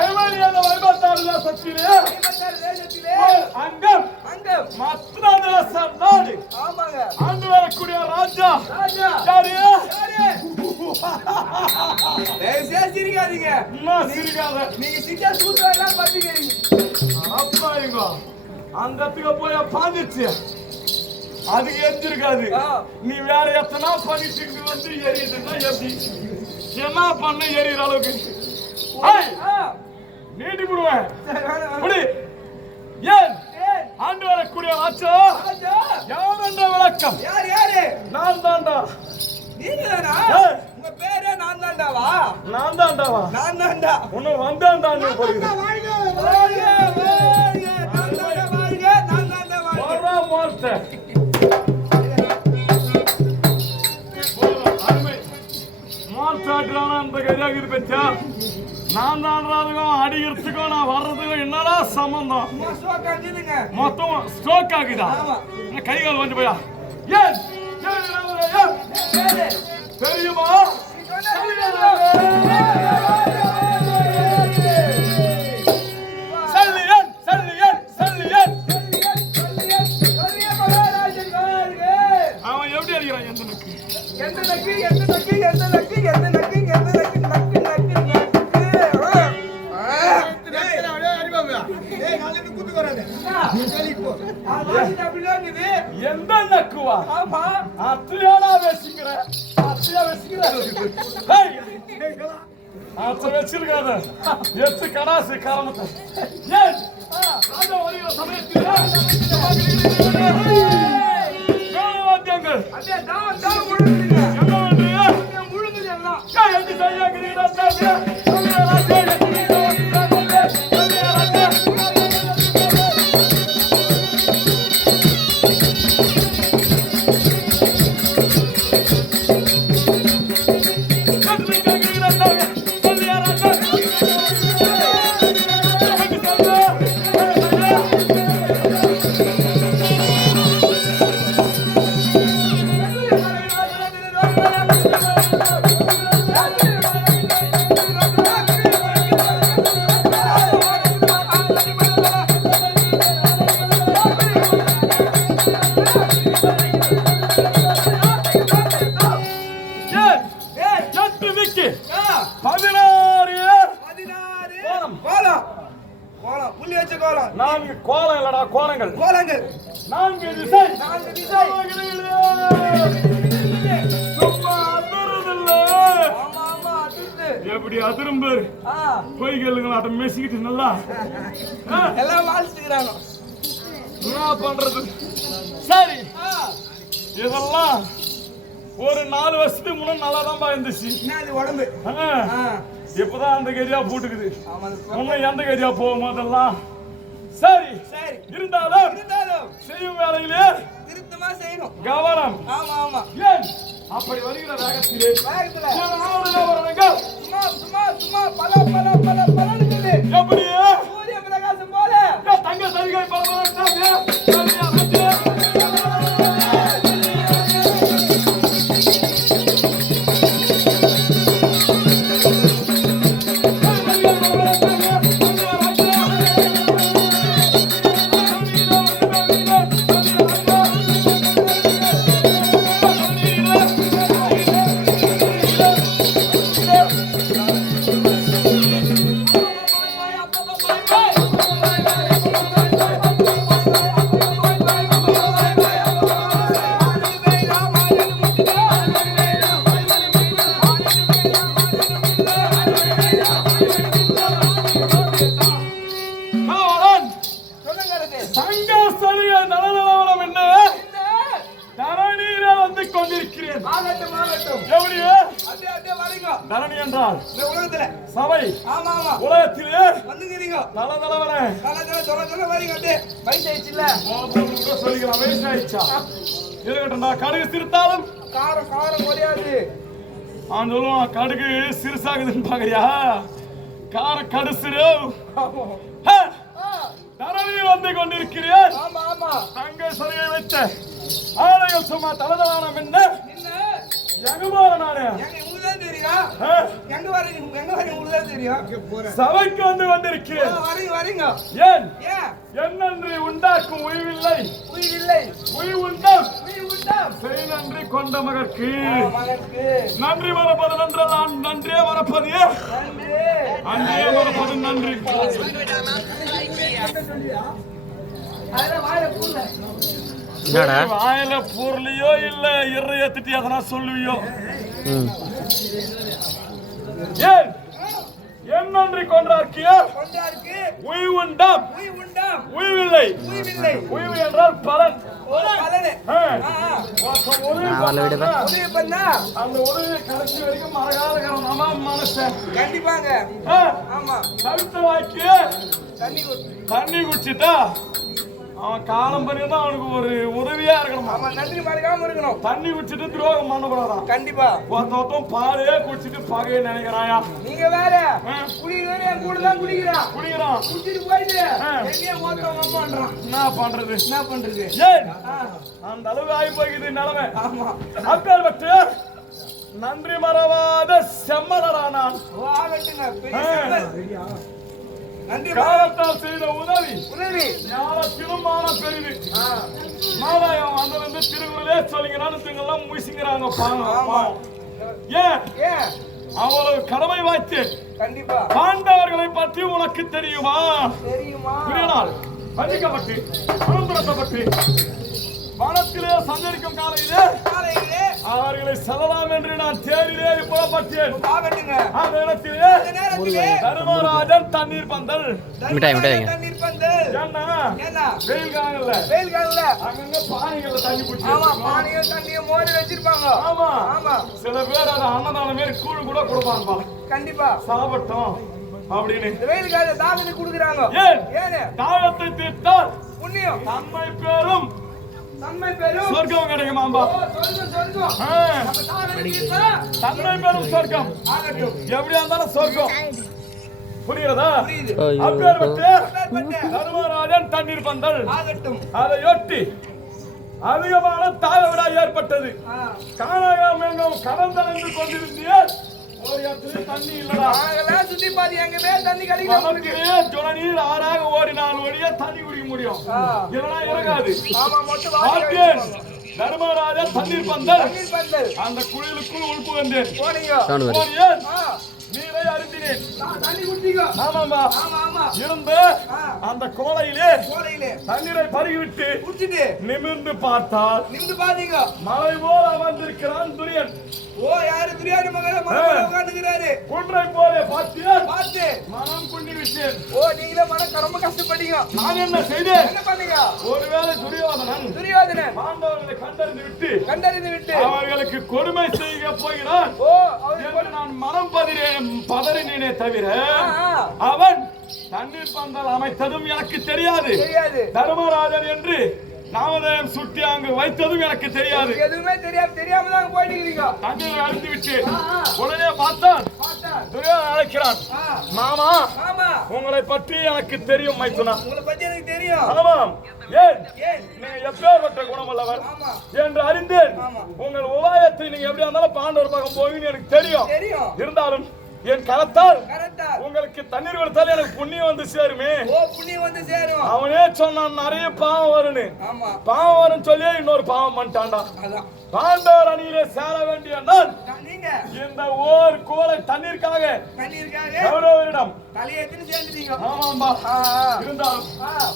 ஐவனியான வைபத்தாடுல சத்திலே அங்கம் மத்ராதேசம் நாடு ஆண்டு வரக்கூடிய ராஜா யாரு? சிரிக்காதீங்க, நீங்க சிரிச்சா சூத்திரம் பண்ணிக்கிறீங்க. அப்பா இங்க அந்த இடத்துக்கு போய் பாந்துச்சு, அதுக்கு எரிஞ்சிருக்காது. நீ வேற எத்தனா பண்ணிட்டு வந்து எரியுதுன்னா எப்படி என்ன பண்ண எரியுற அளவுக்கு நீட்டி விடுவேன். ஏன் ஆண்டு வரக்கூடிய ராஜா யார் என்ற விளக்கம்? நான் தாண்டா. உங்க பேரே நான் தாண்டாவா? நான் தாண்டாவா? நான் தாண்டா. உன்னை வந்தாண்டான்னு போகிறேன். நான் தாண்டதுக்கும் அடிக்கிறதுக்கும் நான் வர்றதுக்கும் என்னடா சம்பந்தம்? மொத்தம் ஸ்ட்ரோக் ஆகுதா? கைகால் வந்து போயா? ஏன் தெரியுமா? அவன் எப்படி அடிக்கிறான்? எந்த நக்கு எந்த நக்குவா? அத்தியாடா வச்சுக்கிற அத்த வச்சிருக்காத எத்து கடாசு காரணத்தை ஏன் ராஜா வருகிற சமயத்தில் வாத்தியங்கள் நான்கு கோலம் இல்லடா கோலங்கள் நான்கு திசை சும்மா அதிருதில்ல. எப்படி அதிரும் பேரு பொய்களுங்களாட்ட மெசிக்கிட்டு நல்லா எல்லாம் வாழ்த்துக்கிறாங்க. என்ன பண்றது? சரி, இதெல்லாம் ஒரு 4 வருஷத்துக்கு முன்னாடி நல்லா தான் இருந்துச்சு உடம்பு. இப்பதான் அந்த கரியா போட்டுக்குது. இன்னும் எந்த கரியா போகும் போதெல்லாம் சரி இருந்தாலும் செய்யும் வேலையிலே திருத்தமா செய்யணும். கவனம். ஏன் அப்படி வருகிற வேகத்திலே சும்மா பல எப்படி சூரிய பிரகாசம் போல தங்க சரிகை தரணி என்றால் உலகத்துல சபை. உலகத்திலே சொல்லிக்கலாம் வயசாயிடுச்சா இருக்கட்டும்டா. கடுகு சிறுத்தாலும் காரம் முடியாது. அவன் சொல்லுவான் கடுகு சிறுசாகுதுன்னு பாக்குறியா? காரம் கடுசிரு தரணி வந்து கொண்டிருக்கிறேன். தங்க சரியை வச்ச ஆலயம் சும்மா தலதலானம் என்ன எங்க போற நானு ஐயா எங்க வரீங்க உங்களுக்கு தெரியும். சபைக்கு வந்திருக்கேன். வரீங்க ஏன் ஏன் என்னன்றி உண்டாக்கும் உய்வில்லை உயிரில்லை உய் உண்டாம் உண்டாம் செய் நன்றி கொண்ட மகற்கு மகனுக்கு நன்றி மறப்பது நன்றால் நான் நன்றியே மறப்பது நன்றி அன்றையே மறப்பது நன்றி. அதெல்லாம் வாயில கூல வாயில பொருளையோ இல்ல இறையத்திட்டு எதனா சொல்லுவியோ. ஏன் என் நன்றி கொண்டார்க்கியோ கொண்டாருக்கு உய் உண்டாம் உண்டாம் உய்வில்லை உயிரில்லை உய்வு என்றால் பலன். பலனே ஒருத்தன் உதவி பண்ணா, உதவி பண்ணா அந்த உதவியை கடைசி வரைக்கும் மறக்காத நம்ம மனசன் கண்டிப்பாங்க. ஆமா கவித்த வாக்கி தண்ணி தண்ணி குடிச்சிட்டா அவன் காலம் தான் அவனுக்கு ஒரு உதவியா இருக்கணும். ஆமா நன்றி மறக்காம இருக்கணும். தண்ணி குடிச்சிட்டு துரோகம் பண்ணக்கூடாதான். கண்டிப்பா ஒருத்தன் பாலே குடிச்சிட்டு பகையை நினைக்கிறாயா. நீங்க வேற குடிக்கிற என் கூட தான் குடிக்கிறான் குடிச்சிட்டு போயிட்டு என்னைய மொத்தம் பண்றான். என்ன பண்றது ஏன் அந்த அளவு ஆகி போகுது நிலைமை. ஆமா அப்பேர் பற்றி நன்றி மறவாத செம்மலரானான். ஆகட்டுங்க பெரிய நன்றி காலத்தால் செய்த உதவி உதவி ஞானத்திலும் மான பெரிது. மாதாயம் வந்து திருக்குறளே சொல்லிக்கிறான்னு திங்கெல்லாம் முயற்சிக்கிறாங்க. ஏன் ஏன் அவ்வளவு கடமை வாய்த்து கண்டிப்பா பாண்டவர்களை பற்றி உனக்கு தெரியுமா? தெரியுமா பண்டிக்கப்பட்டு அனுப்புறப்பட்டு வனத்திலே சஞ்சரிக்கும் காலையிலே அவர்களை செல்லலாம் என்று நான் தேடிலே புறப்பட்டேன். அந்த இடத்திலே தர்மராஜன் தண்ணீர் பந்தல் தண்ணீர் பந்தல் என்ன வெயில் காலங்கள்ல அங்கங்க பானைகள்ல தண்ணி பிடிச்சி தண்ணியை மோடி வச்சிருப்பாங்க. ஆமா ஆமா சில பேர் அதை அன்னதானம் மாரி கூழ் கூட கொடுப்பாங்க. கண்டிப்பா சாப்பிட்டோம் அப்படின்னு வெயில் கால தாகத்தை கொடுக்குறாங்க. ஏன் தாகத்தை தீர்த்தால் புண்ணியம் நன்மை பெறும் சொர்க்கம் கிடைக்குமாம்பா. நன்மை பெறும் சொர்க்கம் எப்படியா இருந்தாலும் சொர்க்கம். புரியுறதா? அப்பேற்பட்டு தர்மராஜன் தண்ணீர் பந்தல் அதையொட்டி அதிகமான தாழ்விடா ஏற்பட்டது. காணாமல் கடந்தடைந்து கொண்டிருந்தேன். ஒரு இடத்துல தண்ணி இல்லடா. சுத்தி பாதி எங்கமே தண்ணி கிடைக்கும். ஜல நீர் ஆறாக ஓடினால் ஒழிய தண்ணி குடிக்க முடியும். இல்லைன்னா இறங்காது. தர்மராஜா தண்ணீர் பந்தல் அந்த குளியலுக்குள் உள்புகந்தேன். நீரை அருந்தினேன். இருந்து அந்த கோலையிலே தண்ணீரை பருகிவிட்டு நிமிர்ந்து பார்த்தால் மலை போல் அமர்ந்திருக்கிறான் துரியன். ஓ யாரு துரியாத மகன உட்கார்ந்துக்கிறாரு. குன்றை போல பார்த்து மனம் குண்டி விட்டேன். ஓ நீங்களே மன ரொம்ப கஷ்டப்பட்டீங்க. நான் என்ன செய்தேன்? என்ன பண்ணீங்க? ஒருவேளை துரியோதனன் பாண்டவர்களை கண்டறிந்து விட்டு அவர்களுக்கு கொடுமை செய்ய போகிறான். ஓ நான் மனம் பதறினேனே தவிர அவன் தண்ணீர் பந்தல் அமைத்ததும் எனக்கு தெரியாது. தர்மராஜன் என்று நாமதேயம் சுட்டி அங்கு வைத்ததும் எனக்கு தெரியாது. எதுவுமே தெரியாம தான் போயிட்டீங்க. தண்ணீரை அழுத்தி விட்டு உடனே பார்த்தான். துரியோதனன் அழைக்கிறான். மாமா உங்களை பற்றி எனக்கு தெரியும் மைத்துனா. உங்களை பற்றி எனக்கு தெரியும். ஆமாம். ஏன் நீங்க எப்பேற்பட்ட குணமுள்ளவர் என்று அறிந்தேன். உங்கள் உபாயத்தை நீங்க எப்படியா இருந்தாலும் பாண்டவர் பக்கம் போவீங்கன்னு எனக்கு தெரியும். இருந்தாலும் என் கரத்தால் உங்களுக்கு தண்ணீர் கொடுத்தால் எனக்கு புண்ணியம் வந்து சேருமே. அவனே சொன்னான் நிறைய பாவம் வரும்னு. பாவம் வரும் சொல்லி இன்னொரு பாவம் பண்ணிட்டான்டா. பாண்டவர் அணியிலே சேர வேண்டிய நான் இந்த ஓர் கோலை தண்ணீருக்காக கௌரவரிடம் ஆமாம்பா இருந்தாலும்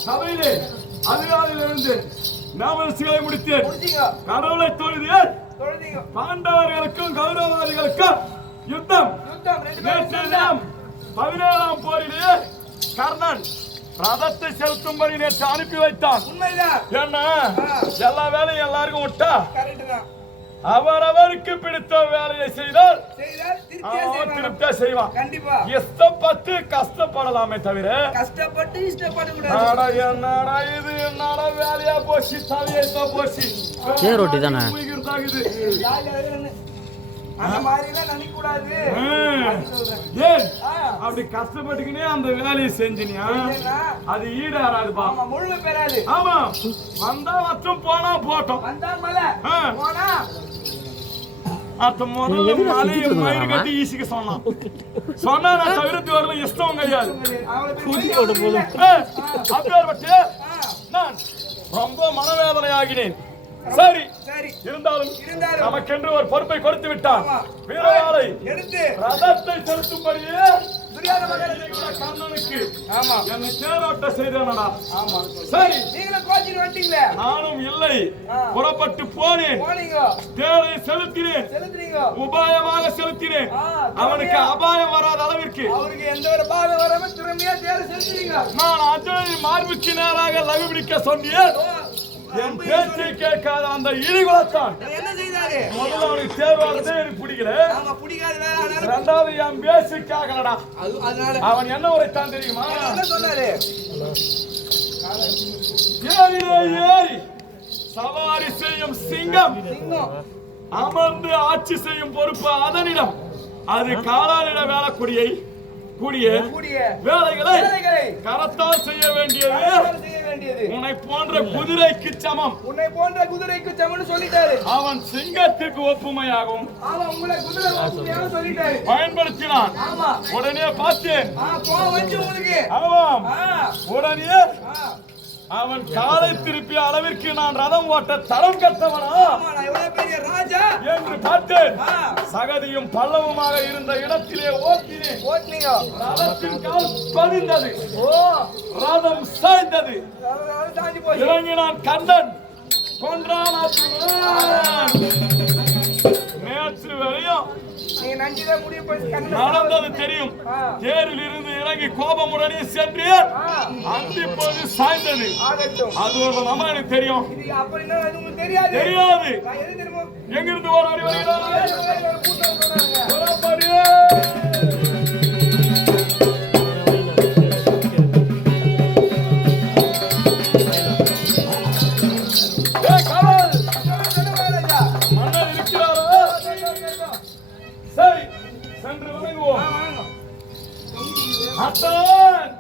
சபையிலே அதிகாலையில் இருந்து நாமசிகளை முடித்தேன். கடவுளை தொழுதேன். பாண்டவர்களுக்கும் கௌரவாதிகளுக்கும் யுத்தம். நேற்று தினம் 17ஆம் போரிலே கர்ணன் ரதத்தை செலுத்தும்படி நேற்று அனுப்பி வைத்தான். என்ன எல்லா வேலையும் எல்லாருக்கும் விட்டா அவரவருக்கு பிடித்த வேலையை செய்தால் திருப்தியா செய்வான். இஷ்டப்பட்டு கஷ்டப்படலாமே தவிர என்னடா இது என்னடா வேலையா போச்சு தலையா போச்சு ரொட்டி தானே அப்படி கஷ்டப்பட்டுக்கினே அந்த வேலையை செஞ்சினியா அது ஈடாராதுப்பா. ஆமா வந்தா மற்றும் போனா போட்டோம். அத்த முதல்ல மலையை மயிறு கட்டி ஈசிக்க சொன்னான். சொன்னா நான் தவிர்த்து வரல, இஷ்டம் கிடையாது. அப்பேற்பட்டு நான் ரொம்ப மனவேதனை ஆகினேன். சரி, இருந்தாலும் நமக்கென்று ஒரு பொறுப்பை கொடுத்து விட்டான். வீரவாளை எடுத்து ரதத்தை செலுத்தும்படியே கண்ணனுக்கு என்னை தேரோட்ட செய்தேனடா. சரி, நானும் இல்லை, புறப்பட்டு போனேன். தேரை செலுத்தினேன், உபாயமாக செலுத்தினேன். அவனுக்கு அபாயம் வராத அளவிற்கு எந்த ஒரு பாகம் வராம திறமையா தேரை செலுத்தினீங்க. நான் அர்ஜுனனின் மார்புக்கு நேராக லகு பிடிக்க சொன்னேன். என் பேச்சை கேட்காத அந்த இடிகுலத்தான் என்ன செய்தாரு? முதல்ல அவனுக்கு தேர்வானதே எனக்கு பிடிக்கல. இரண்டாவது என் பேச்சுக்காகலடா. அவன் என்ன உரைத்தான் தெரியுமா? ஏறி சவாரி செய்யும் சிங்கம் அமர்ந்து ஆட்சி செய்யும் பொறுப்பு அதனிடம். அது காலாளிட வேலைக்குடியை கூடிய வேலைகளை கரத்தால் செய்ய வேண்டியது உன்னை போன்ற குதிரைக்கு சமம். உன்னை போன்ற குதிரைக்கு சமம்னு சொல்லிட்டாரு. அவன் சிங்கத்திற்கு ஒப்புமையாகவும் சொல்லிட்டாரு, பயன்படுத்தினான். உடனே பார்த்தேன். உடனே அவன் காலை திருப்பிய அளவிற்கு நான் ரதம் ஓட்ட தரம் கட்டவனா என்று பார்த்தேன். சகதியும் பள்ளவுமாக இருந்த இடத்திலே ஓட்டினேன். ரதத்தின் கால் பதிந்தது, ரதம் சாய்ந்தது. இறங்கினான் கண்ணன், கொன்றான். நேற்று வரையும் நடந்தது தெரியும். தேரில் இருந்து இறங்கி கோபமுடனே சென்று அந்தி போது சாய்ந்தது. அது ஒரு நம்ம எனக்கு தெரியும். தெரியாது. எங்கிருந்து ஓடி வருகிறார்? சரி, சென்று வணங்குவோம். அத்தான்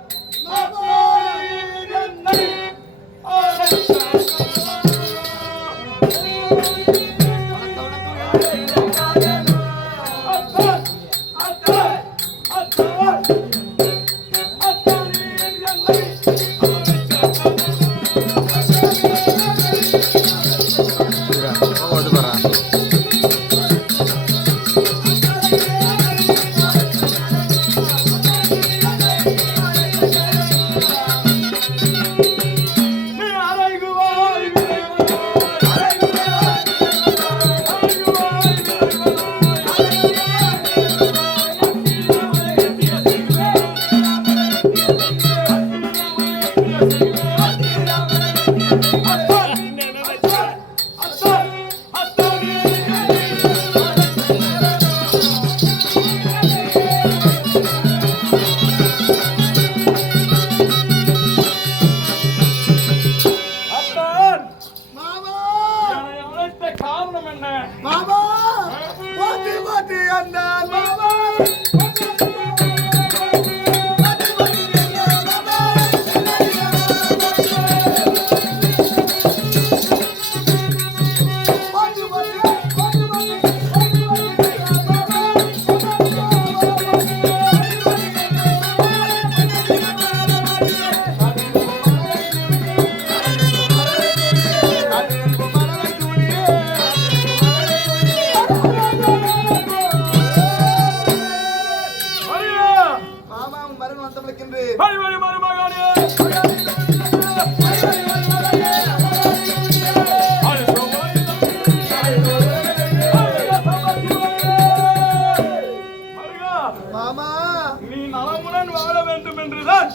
நீ நலமுடன் வாழ வேண்டும் என்றுதான்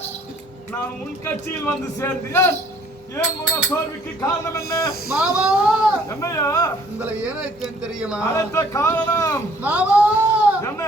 நான் உன் கட்சியில் வந்து சேர்ந்தேன். ஏன் முக சோர்வுக்கு காரணம் என்ன? மாமா, என்னையா உங்களை ஏன் தெரியுமா? அடுத்த காரணம் மாமா என்ன?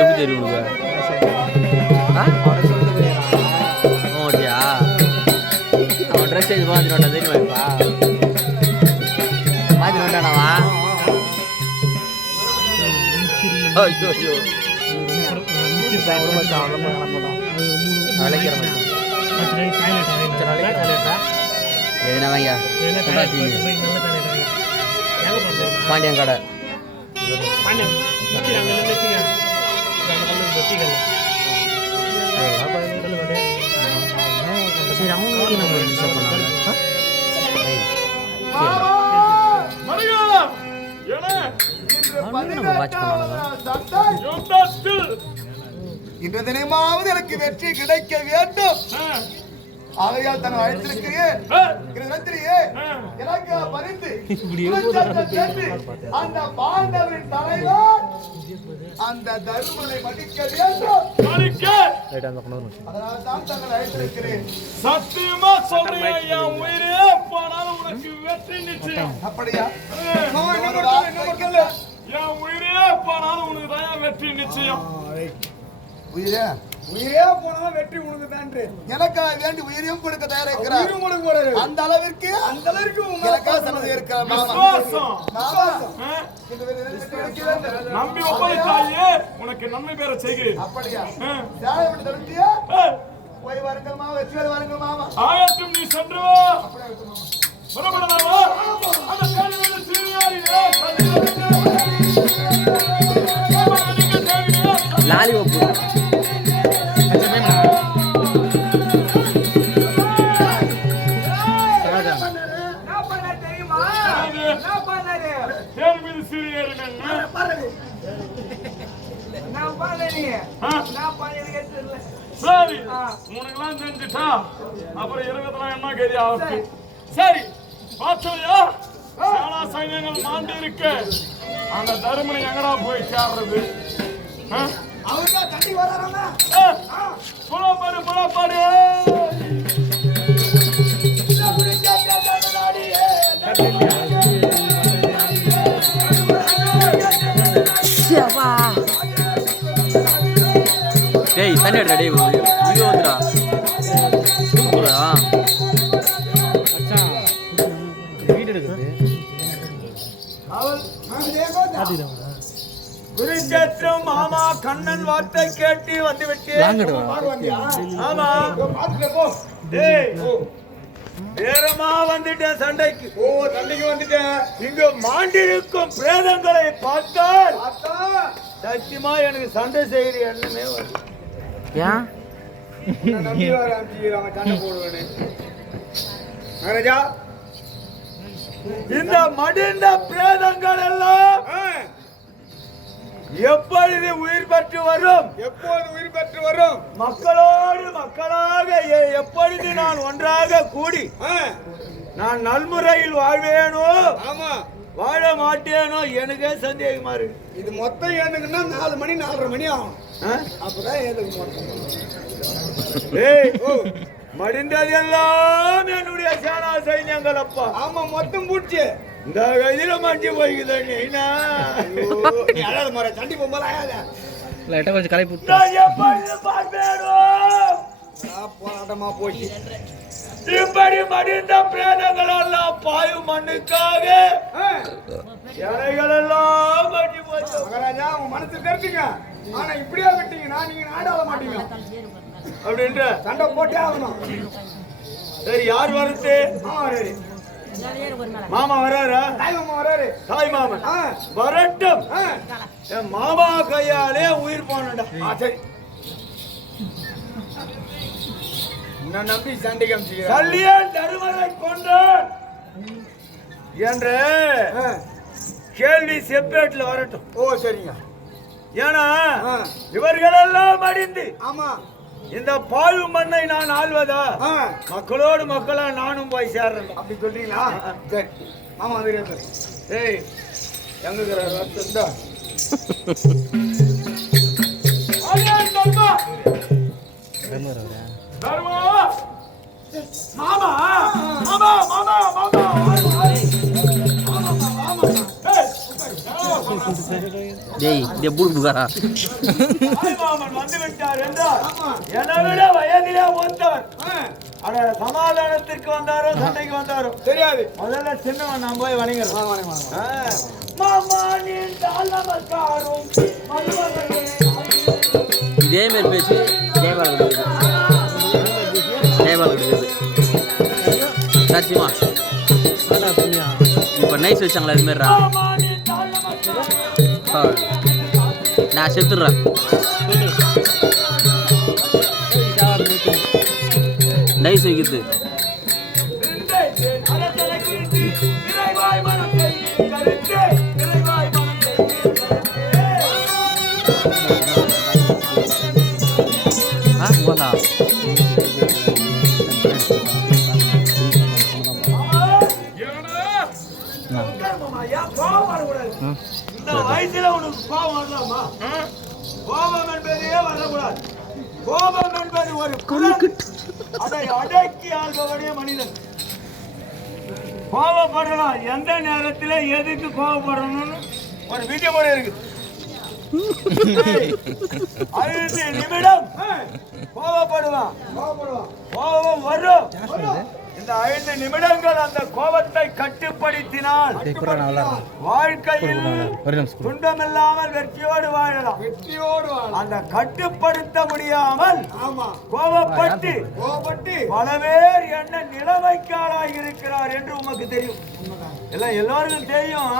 எப்படி தெரியும் ஓட்டியா அவன் ட்ரெஸ் சேஞ்ச் மாற்றினோட்டா தெரியுமாப்பா மாற்றினோட்டானாவா ஐயோ ஐயோ எதுனாவையா பாண்டியன் கடை சரி அவங்க நம்ம டிஸ்டர்ப் இன்று தினமாவது எனக்கு வெற்றி கிடைக்க வேண்டும். ஆகையால் தன்னை அழைத்திருக்கிறேன். எனக்கு பரிந்து அந்த பாண்டவரின் தலைவர் அந்த தருமனை மடிக்க வேண்டும். அதனால் தான் தங்களை அழைத்திருக்கிறேன். சத்தியமா சொல்றேன், என் உயிரே போனாலும் உனக்கு வெற்றி நிச்சயம். அப்படியா? என் உயிரே போனாலும் உனக்கு தான் வெற்றி நிச்சயம். உயிரே உயிரே போனாலும் வெற்றி உனக்கு தான். எனக்காக வேண்டி உயிரையும் கொடுக்க தயாரிக்கிறார். அந்த அளவிற்கு எனக்காக சன்னதி இருக்கிறார். நம்பி ஒப்படைத்தாயே உனக்கு நன்மை பெற செய்கிறேன். அப்படியா? சாயப்பட்டு தடுத்தியா? போய் வாருங்கள் மாமா, வெற்றி வேலை வாருங்கள் மாமா. ஆயத்தும் நீ சென்று புறப்படலாமா? அந்த கேள்வி சீரியாரி லாலி ஒப்பு சரி உனக்கெல்லாம் செஞ்சுட்டா அப்புறம் இருபதுலாம் என்ன கதி ஆகுது. சரி பார்த்தோயா, சேனா சைன்யங்கள் மாண்டி இருக்கு. அந்த தருமனை எங்கடா போய் சேர்றது? புறப்பாடு புறப்பாடு. டேய் தண்ணி எடுறா டேய் வீடியோ வந்துடா சூப்பரா மச்சான் வீடியோ எடுக்குது குருச்சேத்திரம் மாமா கண்ணன் வார்த்தை கேட்டு வந்து விட்டேன். ஆமா டேய் நேரமா வந்துட்டேன் சண்டைக்கு. சண்டைக்கு வந்துட்டேன். இங்க மாண்டிருக்கும் பிரேதங்களை பார்த்தால் சத்தியமா எனக்கு சண்டை செய்யற எண்ணமே வருது. ஏன் நம்பி வர சண்டை போடுவேன்னு மகாராஜா. இந்த மடிந்த பிரேதங்கள் எல்லாம் எப்பொழுது உயிர் பெற்று வரும்? எப்போது உயிர் பெற்று வரும்? மக்களோடு மக்களாக எப்பொழுது நான் ஒன்றாக கூடி நான் நல்முறையில் வாழ்வேனோ ஆமா வாழ மாட்டேனோ எனக்கே சந்தேகமா இருக்கு. இது மொத்தம் ஏந்துக்குன்னா 4 மணி 4:30 மணி ஆகும். அப்பதான் ஏந்துக்கு மொத்தம். ஏய் மடிந்ததெல்லாம் என்னுடைய சேனா சைன்யங்கள் அப்பா. ஆமா மொத்தம் பூச்சி இந்த கைதில மாட்டி போய்க்குதண்ணி அழாத முறை சண்டி போகும்போது அழாத. லைட்டா கொஞ்சம் கலை புட்டு போராட்டமா போச்சு. இப்படி மடிந்த பிரேதங்கள் எல்லாம் பாயும் மண்ணுக்காக இலைகள் எல்லாம் மாட்டி போச்சு. மகாராஜா உங்க மனசு தெரிஞ்சுங்க. ஆனா இப்படியே விட்டீங்கன்னா நீங்க நாடாள மாட்டீங்க அப்படின்ற சண்டை போட்டே ஆகணும். சரி யார் வருது? மாமா வராரா? தாய் மாமா வராரு. தாய் மாமன் வரட்டும். என் மாமா கையாலே உயிர் போனடா. சரி நான் நம்பி சண்டை காமிச்சு சல்லியன் தருமரை கொண்டான் என்ற கேள்வி செப்பேட்ல வரட்டும். ஓ சரிங்க. ஏன்னா இவர்களெல்லாம் அடிந்து ஆமா இந்த பாழு மண்ணை நான் ஆள்வதா மக்களோடு மக்களா நானும் போய் சேர்றேன். அப்படி சொல்றீங்களா? சரி ஆமா அது ஏய் எங்க மாமா மாமா மாமா மாமா டேய் இந்த பூடு புகாரா மாமன் வந்து விட்டார் என்றால் என்னை விட வயதிலே ஒருத்தவர் அட சமாதானத்திற்கு வந்தாரோ சண்டைக்கு வந்தாரோ தெரியாது. முதல்ல சின்னவன் நான் போய் வணங்குறேன். மாமா நீ நமஸ்காரம் இதே மாதிரி பேச்சு ஜெயபால் கிடையாது சத்தியமா இப்போ நைஸ் வச்சாங்களா இது மாதிரிடா நான் செத்துடுறேன். நைஸ் வைக்கிறது போதா இந்த வயசுல உனக்கு கோபம் வரலாமா? கோபம் என்பதே வரக்கூடாது. கோபம் என்பது ஒரு குணம். அதை அடக்கி ஆள்பவனே மனிதன். கோபப்படலாம். எந்த நேரத்தில் எதுக்கு கோபப்படணும்னு ஒரு விதிமுறை இருக்கு. 5 நிமிடம் கோபப்படுவான். கோபம் வரும். இந்த 5 நிமிடங்கள் அந்த கோபத்தை கட்டுப்படுத்தினால் வாழ்க்கையில் துன்பமில்லாமல் வெற்றியோடு வாழலாம். அந்த கட்டுப்படுத்த முடியாமல் கோபப்பட்டு பல பேர் என்ன நிலைமைக்கு ஆளாகி இருக்கிறார் என்று உமக்கு தெரியும். எல்லாம் எல்லாருக்கும் தெரியும்.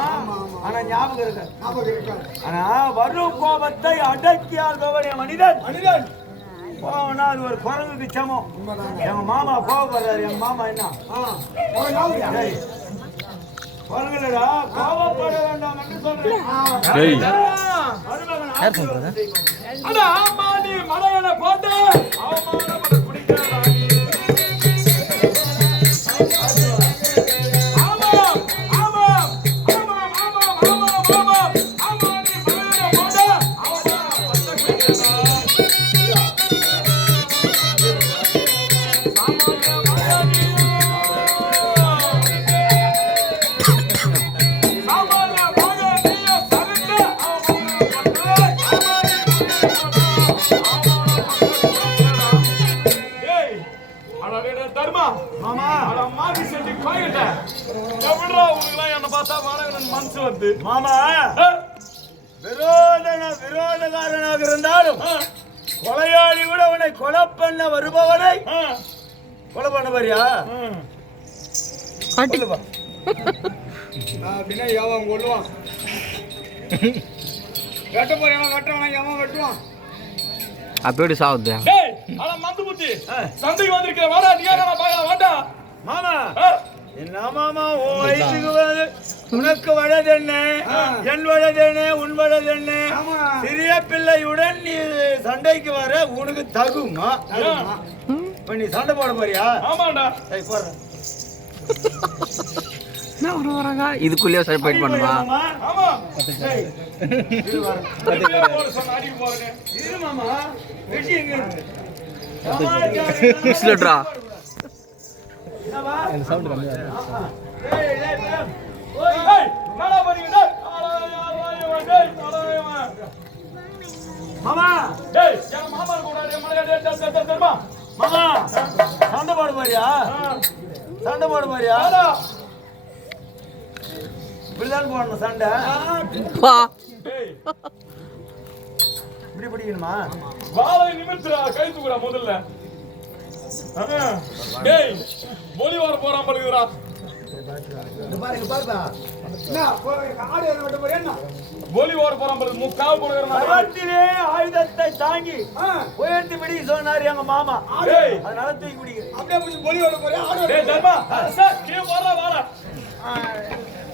ஆனா ஞாபகம் இருக்க. ஆனா வரும் கோபத்தை அடக்கி ஆள்பவன் மனிதன். கோவம்னா அது ஒரு குரங்குக்கு சமம். எங்க மாமா கோவப்படுறாரு. எங்க மாமா என்ன குரங்குலடா கோவப்பட வேண்டாம் என்று சொல்றேன். மலையனை போட்டு அவமானப்பட பிடிக்கிறாரா? விரோதகாரனாக இருந்தாலும் கொலையாளி கூட உன்னை கொலை பண்ண வருபவனை கொலை பண்ண வரியா? அப்படின்னா எவன் கொள்ளுவான், வெட்ட போறவன் வெட்டுவான், எவன் வெட்டுவான். அப்படி சாவுது மந்து புத்தி சந்தைக்கு வந்திருக்கிற வாடா நீ வாடா மாமா. என்ன மாமா உன் வயசுக்கு உனக்கு வயதென்ன, என் வயதென்ன, உன் வயதென்ன? சிறிய பிள்ளையுடன் நீ சண்டைக்கு வர உனக்கு தகுமா? இப்ப நீ சண்டை போட போறியா? ஆமாண்டா. சரி போடுறேன். வராங்க இதுக்குள்ளேயே ஃபைட் பண்ணுமா? ஆமா டேய் இது வர போற சொன்ன அடிக்கு போறேன் இரு மாமா வெட்டி எங்க சொல்றா இந்த சவுண்ட் கம்மியா இருக்கு. ஏய் ஓய் ஏய் நாடா பண்ணீங்க டேய் டேய் மாமா டேய் என் மாமா கூட மலையா டேய் தெரியுமா மாமா சண்டை போட பாரியா? சண்டை போட பாரியா? இப்படிதான் போடணும் சண்டை. பா டேய் இப்படி பிடிக்கணுமா? வாளை நிமித்துறா கை தூக்குடா முதல்ல டேய் போலி வர போறான் படுக்குறா பாருங்க பாருடா. என்ன ஆடு வெட்ட போறியா என்ன? போலி வர போறான் படுக்கு முக்காவு போடுறா கரத்திலே ஆயுதத்தை தாங்கி உயர்த்தி பிடி சொன்னாரு எங்க மாமா. டேய் அதனால தூக்கி பிடிக்க. அப்படியே பிடி போலி வெட்ட போறியா? ஆடு டேய் தர்மா சார் கீழ போறா வாடா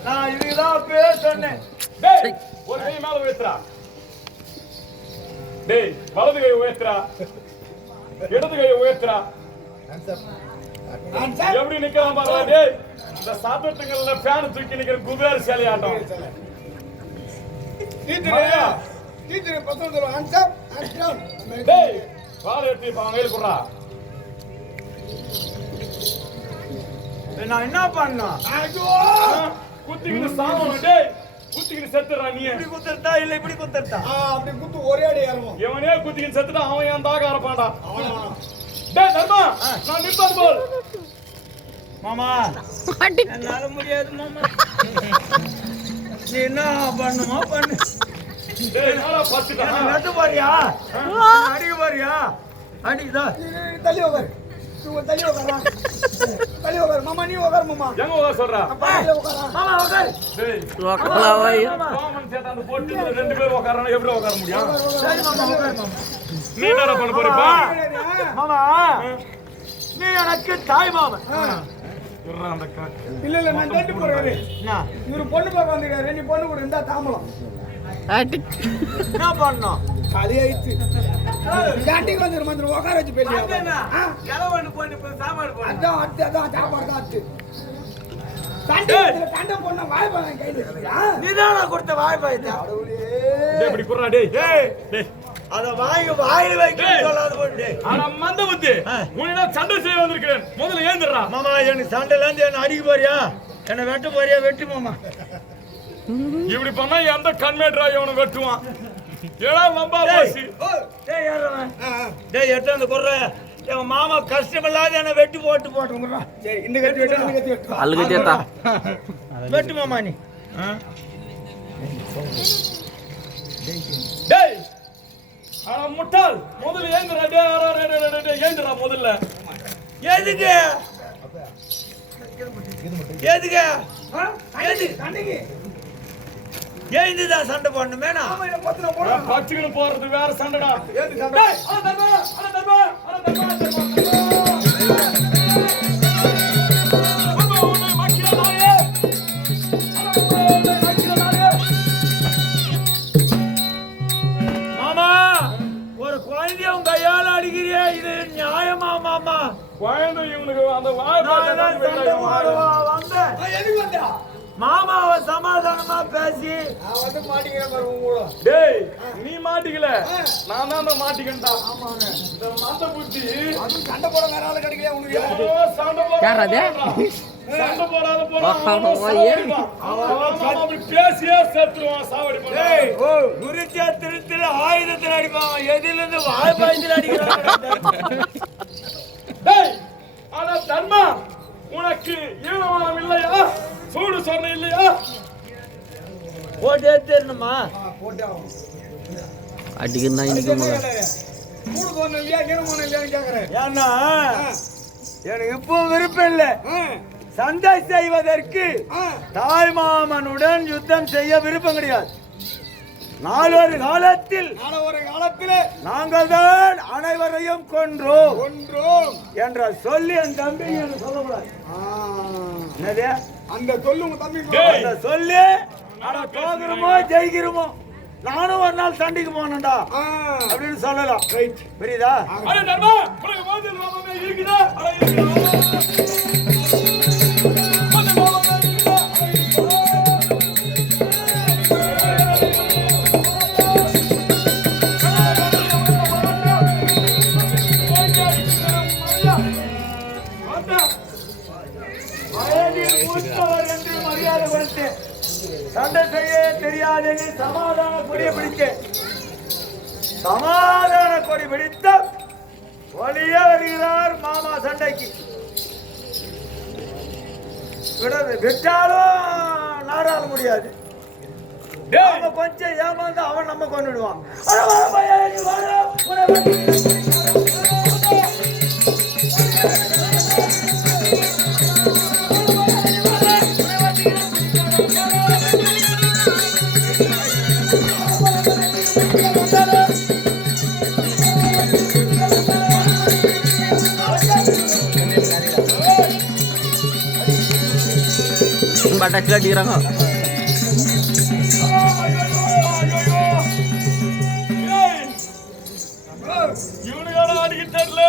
நான் இதுதான் அப்பவே சொன்னேன். டேய் ஒரு கை மேல உயர்த்துறா டேய் வலது கை உயர்த்துறா இடது கை உயர்த்துறா எப்படி நிக்கலாம் பாருடா டேய் இந்த சாப்பிட்டுங்கள்ல ஃபேன் தூக்கி நிக்கிற குபேர் சேலை ஆட்டம் டீச்சரே டீச்சரே பத்தம் சொல்ல ஆன்சர் ஆன்சர். டேய் வாளை எடுத்து இப்ப அவங்க குறா நான் என்ன பண்ணா? ஐயோ குத்திக்கிட்டு சாவணும் டேய் குத்திக்கிட்டு செத்துறா நீ இப்படி குத்துறதா இல்ல இப்படி குத்துறதா? அப்படி குத்து ஒரே அடி ஏறும். எவனே குத்திக்கிட்டு செத்துட்டா அவன் ஏன் தாக அரப்பான்டா டேய் தர்மா நான் நிப்பாது போல் மாமா என்னால முடியாது மாமா. நீ என்ன பண்ணுமா பண்ணு. டேய் நாளா பத்துடா வெட்ட பாரியா? அடிக்க பாரியா? அடிக்குதா? தள்ளி உட்காரு. தள்ளி உட்காரா? தள்ளி உட்காரு மாமா. நீ உட்காரு மாமா. எங்க உட்கார சொல்றா மாமா உட்காரு. டேய் உக்காலாவாய் கோமன் சேட்டா அந்த போட்டு ரெண்டு பேரும் உட்காரனா எப்படி உட்கார முடியும் சரி மாமா உட்காரு மாமா. நீ என்ன பண்ண போறப்பா மாமா நீ எனக்கு தாய் மாமன். இருடா அந்த காக்கு இல்ல இல்ல நான் தட்டு போறேன். இவரு பொண்ணு பார்க்க வந்திருக்காரு. நீ பொண்ணு கூட இருந்தா தாம்பலம். என்ன பண்ணோம்? காலியாயிடுச்சு. கேட்டிங் வந்து மந்திரம் உட்கார வச்சு பேசியா? கிளவண்டு போய் சாப்பாடு போடு. அதான் சாப்பாடு தான். சண்டை பொண்ண வாய்ப்பாங்க கையில. நீதானா கொடுத்த வாய்ப்பாய்தா? டேய் இப்படி குறா டேய் டேய் அத வாயில வைக்க சொல்லாத போடு. ஆனா மந்த புத்தி உன்னை சண்டை செய்ய வந்திருக்கேன் முதல்ல ஏந்திரா மாமா எனக்கு சண்டைல இருந்து என்ன அடிக்க போறியா? என்ன வெட்ட போறியா? வெட்டு மாமா. இப்படி பண்ணா எந்த கன்மேட்ரா இவனை வெட்டுவான் ஏடா லம்பா போசி டேய் ஏறவன். டேய் எட்ட அந்த குறற. எங்க மாமா கஷ்டமில்லாத என்ன வெட்டி போட்டுங்கறா. சரி இந்த கட்டி வெட்டு இந்த கட்டி வெட்டு. அழுகுதேதா வெட்டு மாமா நீ. டேய் ஆனா முட்டாள் முதல்ல ஏந்திரா டேய் ஏந்திரா முதல்ல எதுக்கு? எதுக்கு? சண்டைக்கு ஏந்துதான் சண்டை போடணுமே. பச்சுக்கிட்டு போறது வேற சண்டைடா மாமா ஒரு குழந்தைய உங்க கையால அடிக்கிறியா? இது நியாயமா மாமா? குழந்தை இவனுக்கு அந்த மாமாவை சமாதானமா பேசி டேய் நீ மாட்டிக்கல நான் தான் மாட்டிக்கிட்டா இந்த மந்த புத்தி சண்டை போட வேற ஆளு கிடைக்கல உங்களுக்கு. சண்டை போட யார் அது? சண்டை போடாத அப்படி பேசியே செத்துருவான் சாவடி பண்ண குருச்சா திருத்துல ஆயுதத்தில் அடிப்பாங்க. எதில இருந்து வாய்ப்பாயத்தில் அடிக்கிறாங்க. டேய் ஆனா தர்மா உனக்கு ஈனமானம் இல்லையா? சூடு சொன்ன இல்லையா? போட்டே தெரியணுமா? அடிக்கணும் இன்னைக்கு சூடு சொன்ன இல்லையா? ஈனமானம் இல்லையான்னு கேக்குறேன். ஏன்னா எனக்கு இப்போ விருப்பம் இல்லை. சண்டை செய்வதற்கு தாய் மாமனுடன் யுத்தம் செய்ய விருப்பம் கிடையாது. நாளொரு காலத்தில் நாங்கள் தான் அனைவரையும் கொன்றோம் என்ற சொல்லி என் தம்பி சொல்லக்கூடாது. என்னது அந்த சொல்லி தோக்குறோமோ ஜெயிக்கிறோமோ நானும் ஒரு நாள் சண்டைக்கு போனேன்டா அப்படின்னு சொல்லலாம். புரியுதா? இருக்குதா மூத்தவர் என்று மரியாதை கொடுத்து சண்டை செய்ய தெரியாது சமாதான கொடியை பிடிக்க சமாதான கொடி பிடித்த வழியே வருகிறார் மாமா சண்டைக்கு. விட்டாலும் நாடாள முடியாது. கொஞ்சம் ஏமாந்து அவன் நம்ம கொண்டுடுவான். batas lagi raka. இவனுக்கான அடிக்கிட்டல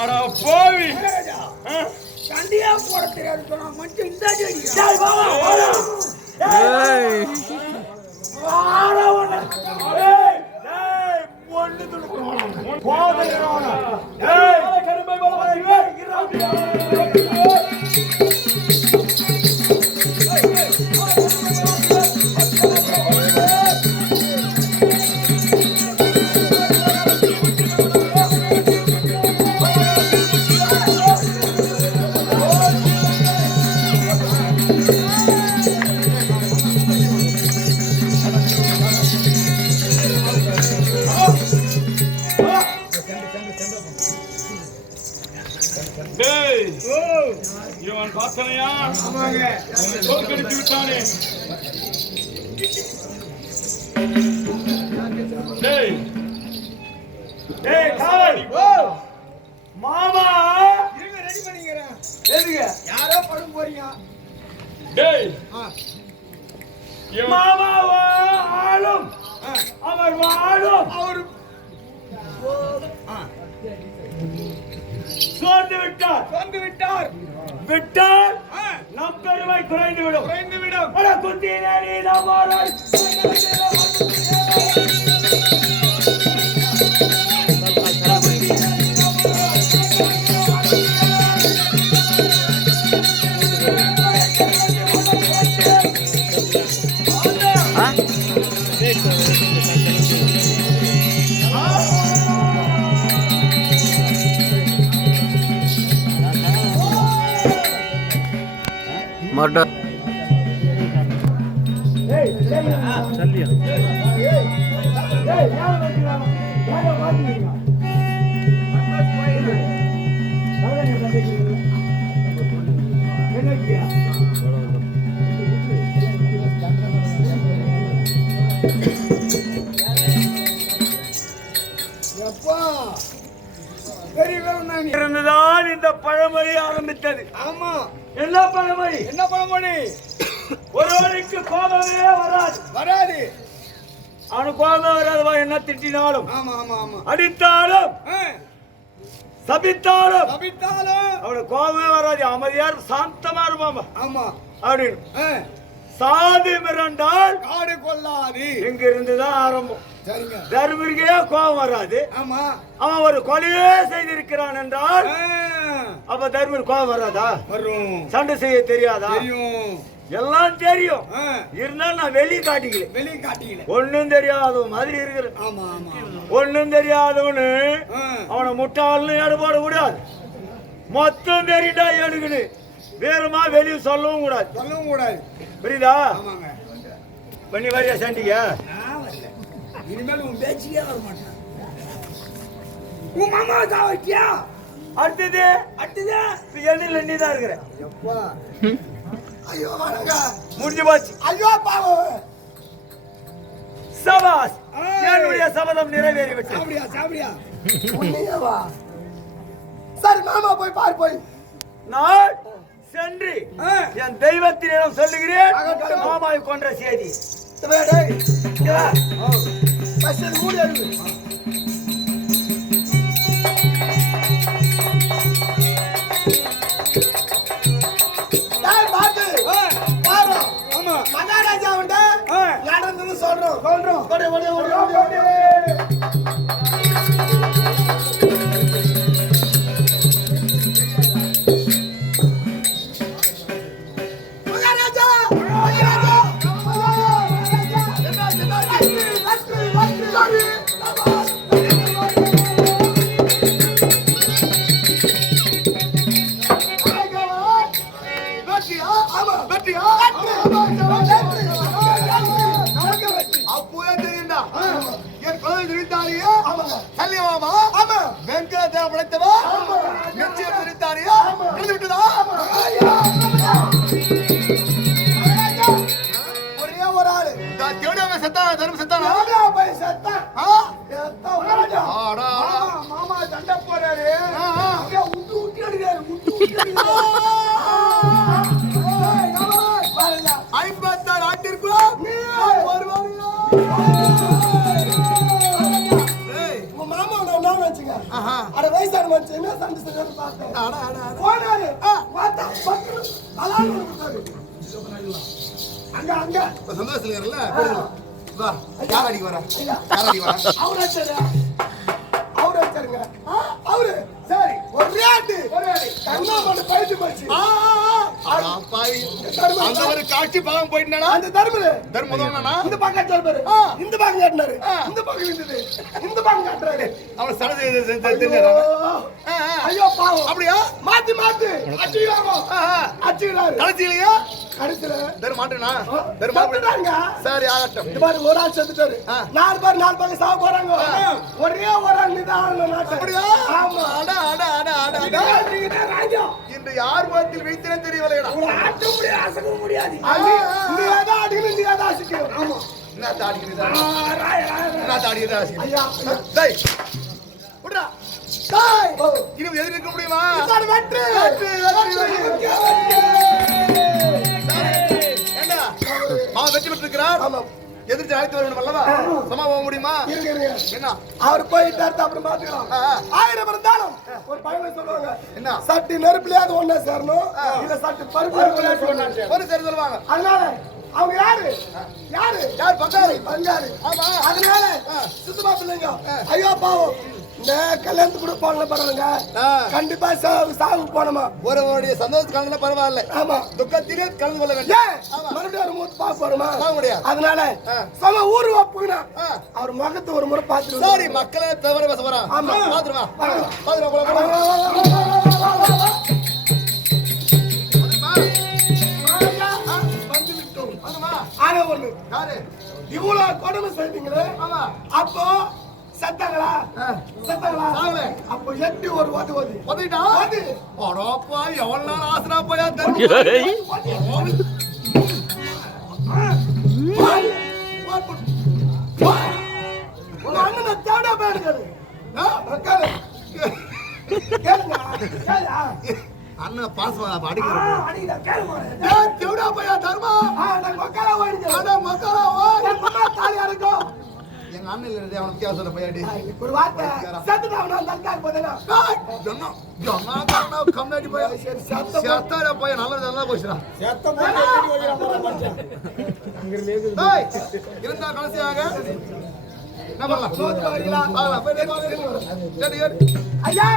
அட பாவி கண்டியா போட தெரியாது சொன்னா மஞ்சள் இந்த அடி டேய் வாடா வாடா ஏய் வாடா வாடா ஏய் டேய் பொண்ணு துடுக்குறானே போதேறானே ஏய் கரும்பை போல இவன் பார்த்தனையா தோற்கடித்து விட்டானே. மாமா ரெடி பண்ணிக்கிறேன். எதுங்க யாரோ படம் போறீங்க. டேய் மாமாவோ ஆளும் அவர் வாழும் அவர் சோர்ந்து விட்டார் விட்டால் நம் பெருமை குறைந்து விடும் குந்தியிலே நீதான் போறாய். Murder. இருந்துதான் இந்த பழமொழி ஆரம்பித்தது. ஆமா, என்ன பழமொழி? ஒருவனுக்கு கோபமே வராது. அவனுக்கு கோபமே வராதுவா. என்ன திட்டினாலும் அடித்தாலும் சபித்தாலும் அவனுக்கு கோபமே வராது. அமைதியார் சாந்தமா இருப்பான். ஆமா அப்படின்னு சாதி மிரண்டால் காடு கொள்ளாது. இங்க இருந்துதான் ஆரம்பம். தர்மருக்கே கோபம் வராது. அவன் ஒரு கொலையே செய்திருக்கிறான் என்றால் அப்ப தர்மர் கோபம் வராதா? சண்டை செய்ய தெரியாதா? எல்லாம் தெரியும். இருந்தாலும் நான் வெளியே காட்டிக்கல. ஒண்ணும் தெரியாத மாதிரி இருக்கிறேன். ஒண்ணும் தெரியாதவனு அவனை முட்டாள்னு எடுபாட கூடாது. மொத்தம் தெரியுண்டா எடுக்கணும். வேறுமா வெளியே சொல்லவும் கூடாது. புரியுதா? பண்ணி வரியா சண்டியா? இனிமேல் உன் பேச்சிலே வர மாட்டான். உன் மாமா தாவட்டியா? அடுத்தது எண்ணில் எண்ணிதான் இருக்கிற. ஐயோ வாங்க, முடிஞ்சு போச்சு. ஐயோ பாவம். சபாஸ், என்னுடைய சபதம் நிறைவேறி விட்டது. சாப்பிடியா உண்மையாவா? சரி மாமா போய் பாரு. போய் நான் சென்று என் தெய்வத்தினிடம் சொல்லுகிறேன் மாமாவை கொன்ற செய்தி. மகாராஜா உண்டு நடந்தது சொல்றோம். வச்சுங்க. அட வயசான மனுஷன் என்ன சண்டை செஞ்சாரு பார்த்தேன். போனாரு. பார்த்தா பக்கத்துல அலாரம் கொடுத்தாரு. அங்க சந்தோஷத்துல இருக்கல வா யார் அடிக்கு வரா யார் அடிக்கு வரா அவரு வச்சாருங்க. அவரு சரி ஒரே அடி கண்ணா பண்ண பயிற்சி போச்சு. பாவி அந்த ஒரு காட்சி பாவம் போயிட்டானா அந்த தர்மதானா இந்த பக்கம் தர்மரு இந்த பக்கம் காட்டினாரு. இந்த பக்கம் இருந்தது இந்த பக்கம் காட்டுறாரு. அவன் சடை தெரிஞ்சாரா ஐயோ பாவம் அப்படியா மாத்தி அடிச்சுக்கிறாரு கடைசியிலையா கடைசியில தர் மாட்டேனா மாட்டுறாங்க. சரி ஆகட்டும் இந்த மாதிரி ஒரு ஆள் செத்துட்டாரு. 4 பேர் 4 பக்கம் சாவ போறாங்க. ஒரே ஒரு ஆள் நிதான் நாட்டு. அப்படியா ஆமா அட அட அட அட நீங்க தான் ராஜா. இன்று யார் முகத்தில் வைத்தனே தெரியவில்லைடா. உங்களை ஆட்ட முடியாது அசைக்க முடியாது. நீ ஏதா அடிக்கணும் நீ ஏதா அசைக்கணும். ஆமா என்ன தாடிக்குதா ராய் என்ன தாடிக்குதா ஐயா டேய் உட்றா டேய் இனி எதிர இருக்க முடியுமா இதான வெற்றி ஏண்டா மாமா வெற்றி பெற்றிருக்கிறார். ஆமா எதிர்த்து அழைத்து வரணும் அல்லவா சமா போக முடியுமா என்ன அவர் போயிட்டாரு அப்புறம் பாத்துக்கலாம். 1000 இருந்தாலும் ஒரு பையன் சொல்லுவாங்க என்ன சட்டி நெருப்புலயாவது ஒண்ணா சேரணும் இல்ல சட்டி பருப்பு ஒரு சரி சொல்லுவாங்க. அதனால அவங்க யாரு பங்காரு. ஆமா அதனால சுத்தமா பிள்ளைங்க ஐயோ பாவம் இந்த கல்யாணத்துக்கு கூட போகல பரவாயில்லைங்க. கண்டிப்பா சாவு போனோமா ஒருவருடைய சந்தோஷ கலந்துல பரவாயில்ல. ஆமா துக்கத்திலே கலந்து கொள்ள வேண்டும். மறுபடியும் ஒரு மூத்து பார்க்க போறோமா பார்க்க முடியாது. அதனால சம ஊரு ஒப்புனா அவர் முகத்தை ஒரு முறை பார்த்துட்டு சரி மக்களை தவிர பேச போறான். ஆமா பாத்துருவா ஆனா ஒண்ணு இவ்வளவு கொடுமை செய்வீங்களே அப்போ செத்தாங்களா அப்போ எட்டி ஒரு ஒதுக்கிட்டா எவ்வளவு நாள் ஆசனா போயா உங்க அண்ணன் தேவடா போயிருக்காரு. அண்ணன் பாசம் அடிக்கிற தேவடா போயா தர்மா மக்களா தாலியா இருக்கும். எங்க அண்ணன் இல்ல அவன் வித்தியாசம் போயாடி ஒரு வார்த்தை செத்துட்டாவனா தல்காக போதேனா கம்னாடி போயா செத்தார போய் நல்லா போச்சுடா இருந்தா கடைசியாக என்ன பண்ணலாம் ஐயா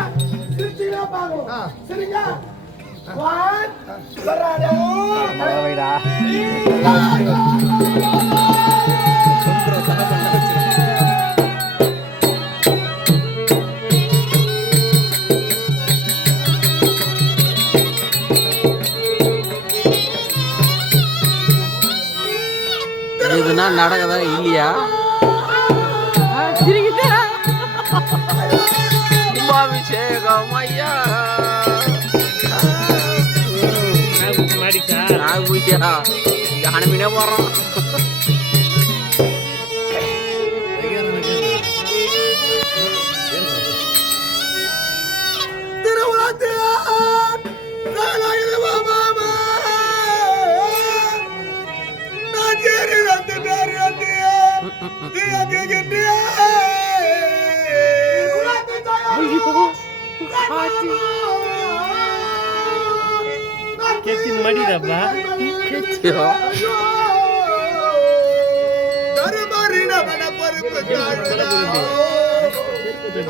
திருச்சியா பாக்கணும் சரிங்க இதுனா நடக்கதா இல்லையா கும்பாபிஷேகம் ஐயா நாகு போயிட்டியா யானை மீனே போடுறோம். மடிடப்பா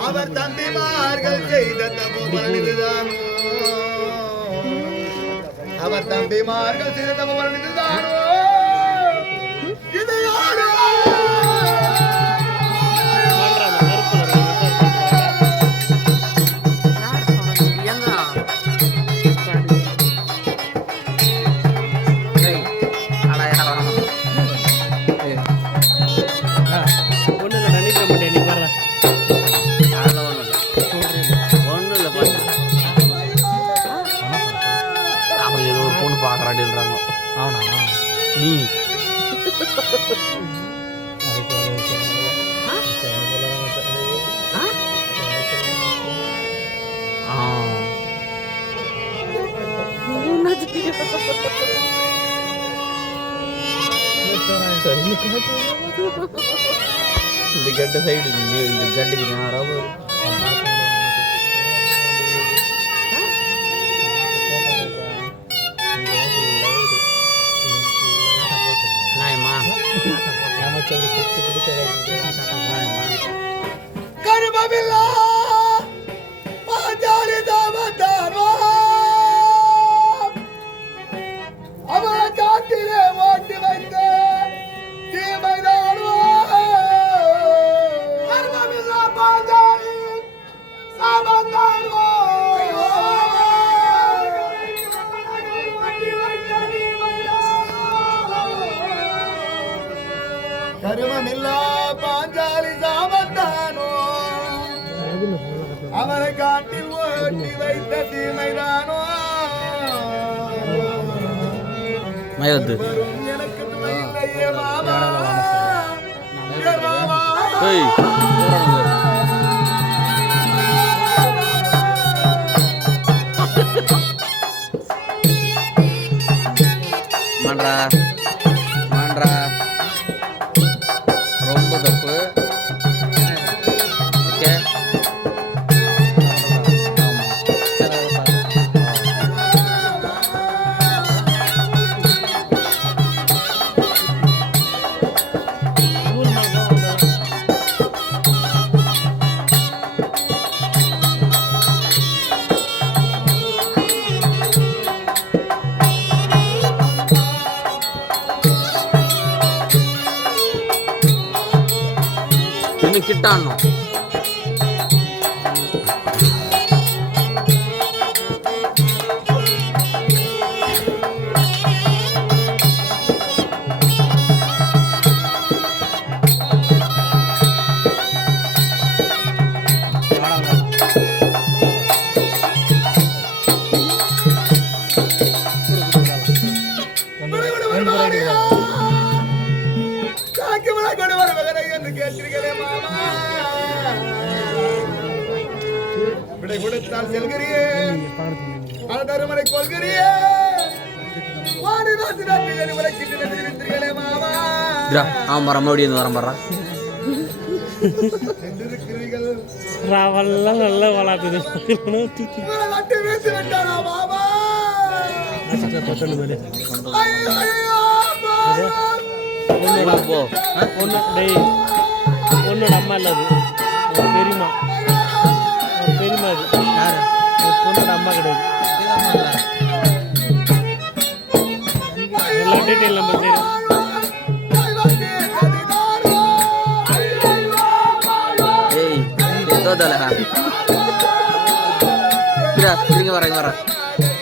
அவர் தம்பிமார்கள் செய்த தபுதான் அவர் தம்பிமார்கள் செய்த தபுதான் இது யாரோ பாக்குறாடின்றாங்க. அவனா நீ இந்த கட்ட சைடு இந்த கட்டுக்கு நேரம் கருமமில்லா பாஞ்சாலி தாமத்தானோ அவளை காட்டிலே ஓட்டி வைத்த தீமைதானோ கருமமில்லா பாஞ்சாலி தாமத்தானோ கருமமில்லா பாஞ்சாலி சாமத்தானோ அவரை காட்டில் ஓட்டி வைத்த தீமைதானோ மயத்து எனக்கு துணையில்லையே மாமா மாமா ஏய் மாண்ட்ரா மாண்ட்ரா ரொம்ப தப்பு ஓகே இன்னும் கிட்டானோ விடை கொடுத்தால் செல்கிறியே தருமனை கொள்கிறியே அவன் வர மறுபடியும் வர மாட்டான் ராவெல்லாம் நல்லா வளர்த்துது ஒன்னோட அம்மா இல்லை அது பெரியமா பெரியமா அது பொண்ணோட அம்மா கிடையாது எல்லா டீட்டெயில் நம்ம தெரியும்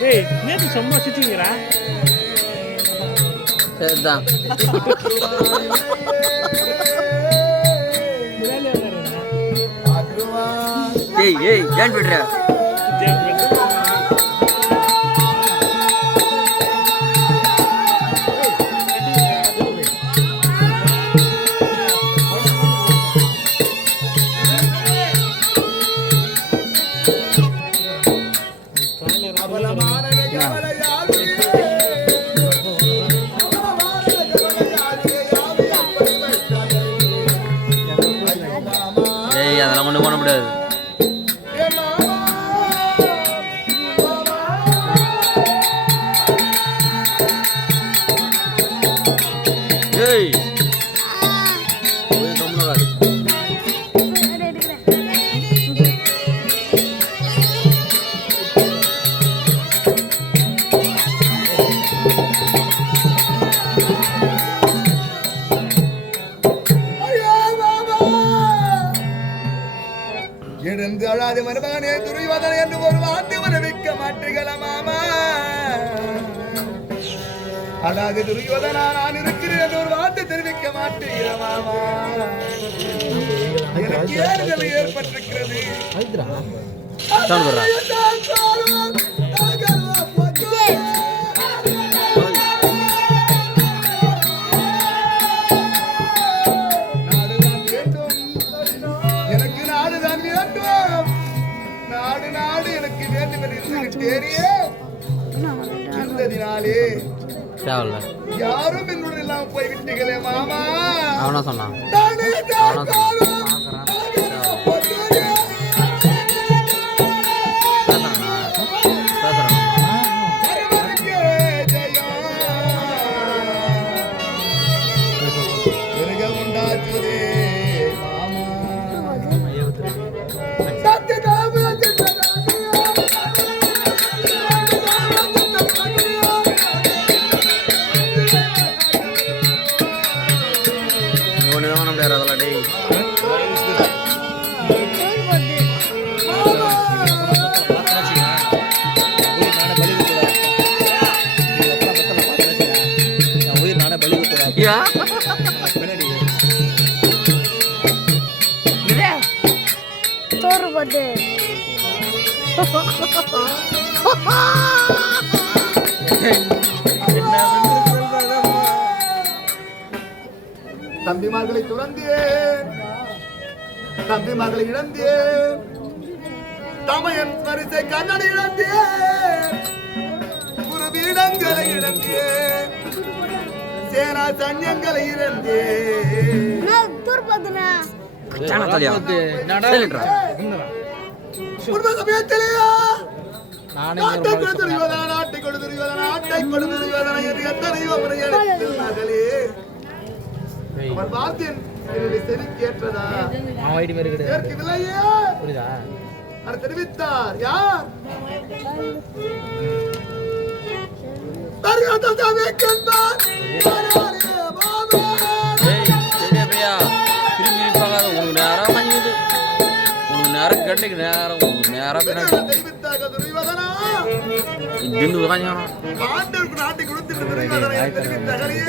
ஏய் நேற்று சும்மா சுத்திங்கிறா சரிதான் ஏய் ஏய் ஏன் விடுற ஏய் அதெல்லாம் கொண்டு போன முடியாது ஏய் கொஞ்சம் கம்முனு எழுந்து அழாது மருமகனே துரியோதனன் என்று ஒரு வார்த்தை வரவிக்க மாட்டீர்கள மாமா அழாது துரியோதனா நான் இருக்கிறேன் என்று ஒரு வார்த்தை தெரிவிக்க மாட்டீங்கள மாமா எனக்கு ஏறுதல் ஏற்பட்டிருக்கிறது யாரும் என்னுடன் இல்லாம போய் விட்டீங்களே மாமா அவனா சொன்னான் உண்டா யா தோறு போட்டு தம்பிமார்களை துறந்தேன், தம்பிமார்களை இழந்தேன், தமையன் வரிசை கண்ணனை இழந்தேன், குரு பீடங்களை இழந்தேன், சேனா சன்யங்களை இழந்தேன். தோறு போட்டுனா சாண தலையா சரிடா குடும்ப சமயத்திலேயா நாட்டை கொடுத்துருவதா, நாட்டை கொடுத்துருவதா, நாட்டை கொடுத்துருவதா என்று எத்தனை முறை எடுத்தில் மகளே அவன் பார்த்தேன் என்னுடைய செவி கேட்டதா கேட்கவில்லையே அவர் தெரிவித்தார். யார் தருகத்தாவே கண்டார் நேரம் கட்டிக்கு நேரம் நேரம் தெரிவித்தார்கள் துரியோதனா. இருந்து உட்காந்து பாண்டவருக்கு நாட்டை கொடுத்துட்டு துரியோதனா தெரிவித்தார்களே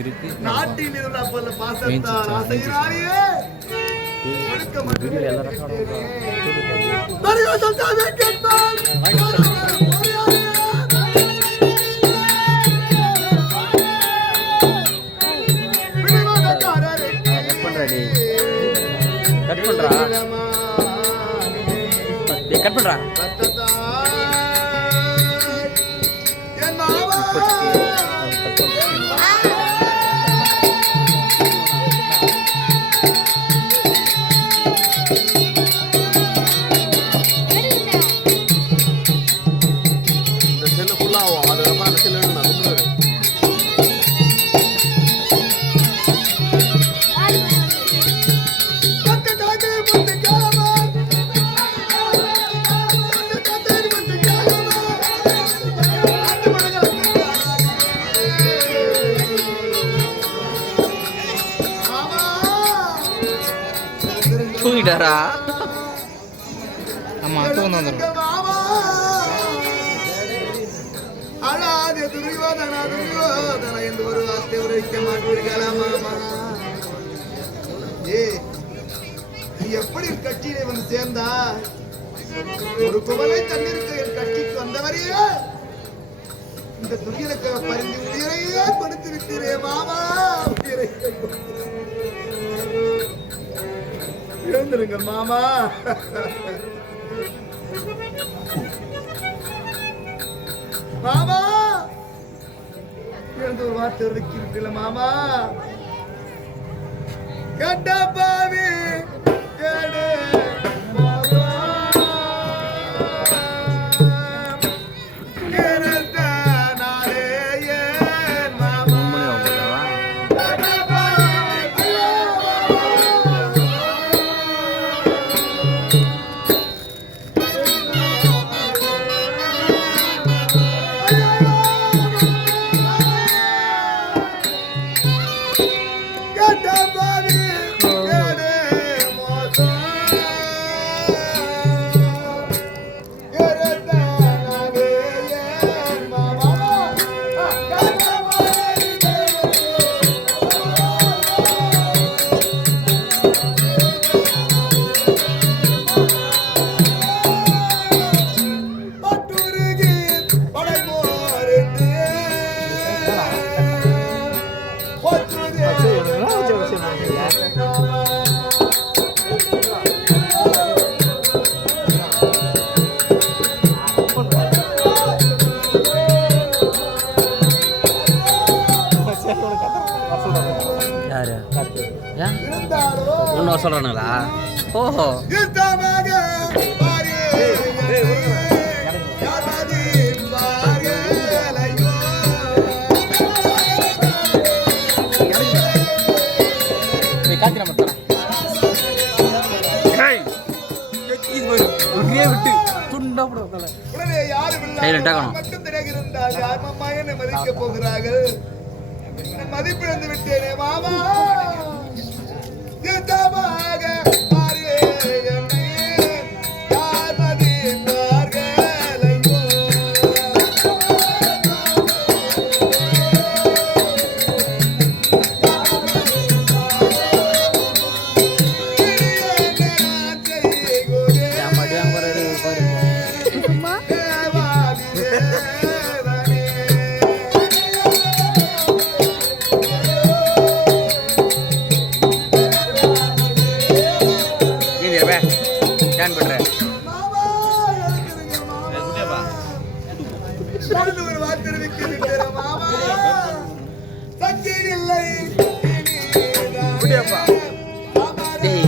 இருக்கு நாட்டில் இருந்த போல பாசத்தால் ஆசையினாலேயே ஒழுக்க மட்டும் தருகத்தாவே கண்டார் கட் பண்றா கட் பண்றா இந்த செல்லு ஃபுல்லாகும் அதுக்கப்புறம் அந்த செல்லு நான் கொடுத்துருவேன். தூங்கிட்டாரா? ஆமா தூங்க வந்துடும். அழாதே துரியோதனா துரியோதனா என்று ஒரு வார்த்தை உரைக்க மாட்டீர்களா மாமா? ஏ நீ எப்படி கட்சியிலே வந்து சேர்ந்தா? ஒரு குவளை தண்ணீருக்கு என் கட்சிக்கு வந்தவரையே இந்த துரியனுக்கு பரிந்து உயிரையே கொடுத்து விட்டீரே மாமா. உயிரை எழுந்திருங்கள் மாமா. மாமா எழுந்து ஒரு வார்த்தை இருக்கிறீங்களா மாமா? கட்ட பாவி கேடு யாரு ஒன்றும் சொல்கிறானுங்களா? ஓஹோ விட்டு துண்டா மதிக்க போகிறார்கள். மதிப்பிழந்து விட்டேனே மாமா. ஸ்கேன் பண்ணுறேன். மாமா எழுந்திருங்க மாமா. பொழுது ஒரு வார்த்தை இருக்கிற மாமா. சக்தி இல்லை டேய்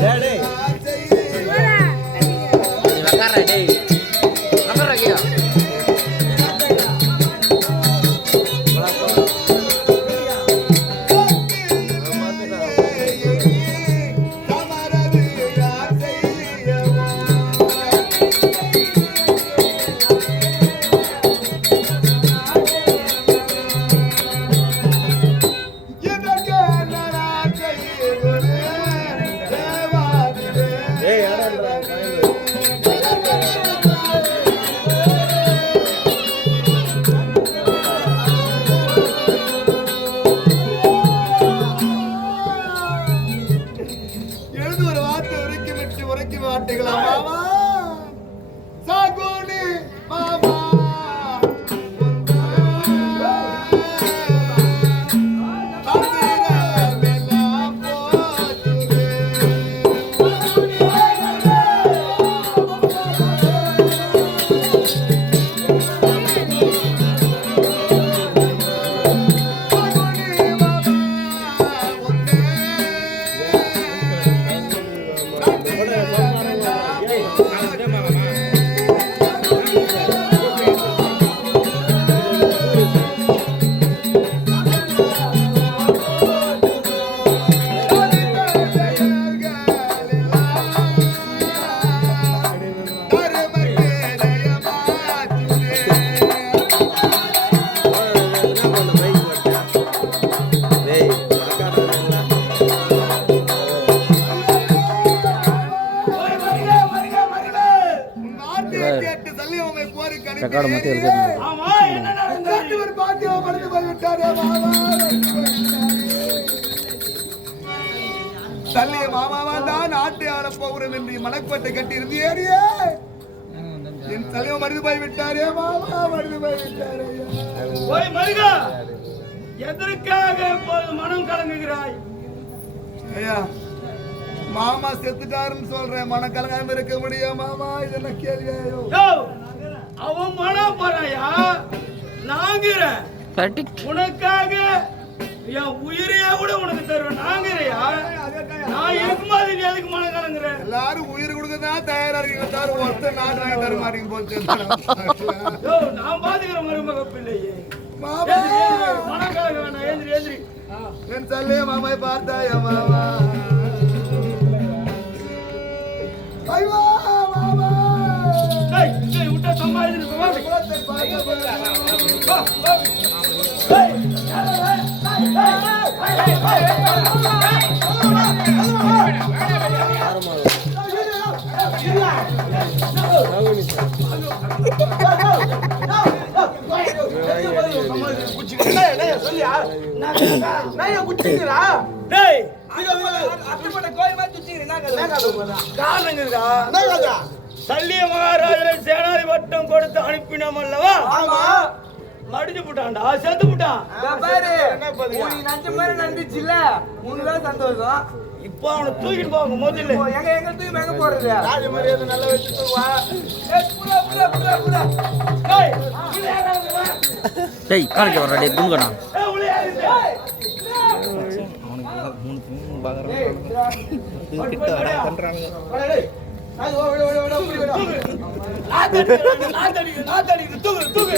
நீ உக்கார டேய் உக்கார கியா எழுது ஒரு வார்த்தை உரைக்கி வார்த்தைகளா மாமா. சாகுனி மாமா. ரெக்கார்டு மட்டும் எழுதி ஆமா என்ன நடந்தது? ஒரு பாத்தியமா படுத்து போய்விட்டாரே மாமா. தள்ளிய மாமாவா தான் நாட்டை ஆள போகிறோம் என்று மனக்கோட்டை கட்டி இருந்தேரியே. என் தலைவ மருந்து போய் விட்டாரே மாமா, மருந்து போய் விட்டாரே. ஓய் மருகா, எதற்காக இப்போது மனம் கலங்குகிறாய்? ஐயா மாமா செத்துட்டாருன்னு சொல்றேன், மன கலங்காம இருக்க முடியும் மாமா. இது என்ன கேள்வியோ? யோ, அவன் மனம் போறாயா? நாங்கிறேன் உனக்காக என் உயிரையா கூட உனக்கு தருவேன். நாங்கிறையா? நான் இருக்கும்போது நீ எதுக்கு மனம் கலங்குற? எல்லாரும் உயிர் கொடுக்கதான் தயாரா இருக்கீங்க, தவிர ஒருத்தர் நாடு வாங்கி தர மாட்டீங்க போச்சு. யோ, நான் பாத்துக்கிற மருமக பிள்ளையே. மாமா மனம் கலங்க வேண்டாம். ஏந்திரி ஏந்திரி. என் தள்ளிய மாமாவை பார்த்தாயா மாமா? ஐயோ மாமா, டேய், டேய், விட்டா சம்பாதிச்சு சமாளி. குலத்தை பார்த்த வா, வா. டேய், டேய், சல்லிய மகாராஜரை சேனாதி வட்டம் கொடுத்து அனுப்பினோம் அல்லவா? மடிச்சு போட்டான்டா, செத்து போட்டான். சந்தோஷம். இப்போ அவனை தூக்கிட்டு போவாங்க முதல்ல. எங்க தூக்கி எங்க போடுறது? ராஜ மரியாதை நல்லா வச்சுட்டு வா. டேய், டேய் காணிக்க வர்றா டேய் துங்கண்ணா தூக்கு